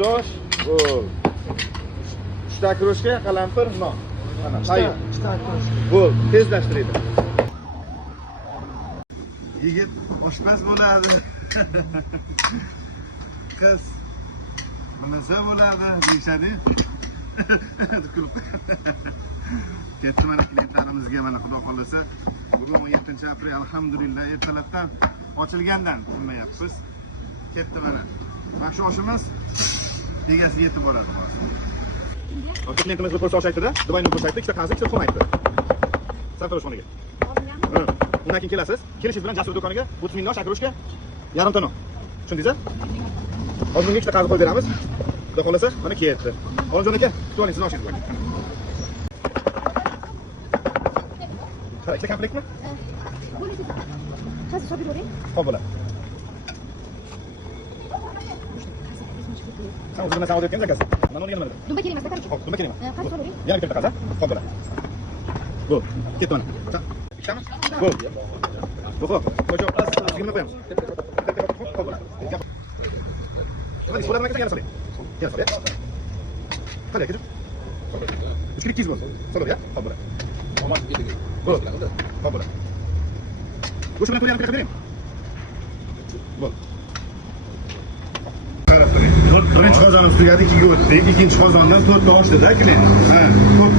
tosh. Bo'l. 3 ta kroshka, qalampir, non. Mana, tayyor. 2 ta tosh. Bo'l, tezlashtiradi. Yigit oshpaz bo'ladi. Qiz bilsa bo'ladi, deyishadi. Ketdi mana klientlarimizga mana xudo xolasa bugun 17-aprel alhamdulillah ertalabdan ochilgandan bilmayapmiz. Ketdi mana. Mana shu oshimiz egasiga yetib boradi. Klientimiz bir ko'rsat aytdi-da, Dubayni ko'rsatdi, ikkita qazi, ikkita tuxum aytdi. Sartaroshxonaga. Undan keyin kelasiz. Kelishingiz bilan Jasur do'koniga 30 ming non shakrushka, yarimta non. Tushundingiz-a? Hozir bunga ikkita qazi qo'yib beramiz. Xudo xolasa, mana ketdi. Olimjon aka, kutib oling, sizni oshingiz bilan. Ikkita komplektmi? Qaysi hisobga bering? Xo'p bo'ladi. Sen o'zing bilan savdo etgan zakasi. Mana uni nima dedi? Dumba kerak emas, qarachi. Xo'p, nima kerak emas? Qaysi hisobga bering? Yana bitta qaza. Xo'p bo'ladi. Bu, ketdi mana. Ikkitami? Bu. Bu xo'p. Qo'shib, sigirni qo'yamiz. Xo'p bo'ladi. Hadi, so'radim aka, yana so'ray. Yana so'ray. Qani aka? 3 bo'lsin. So'rab ya. Xo'p bo'ladi. Bu. Xo'p bo'ladi. Go'sht bilan to'yani qilib beraymi? Bu. Qarab turing. Birinchi qozonni ustiga 2 ga o'tdik, ikkinchi qozondan 4 ta oshdida klient. Ha, 4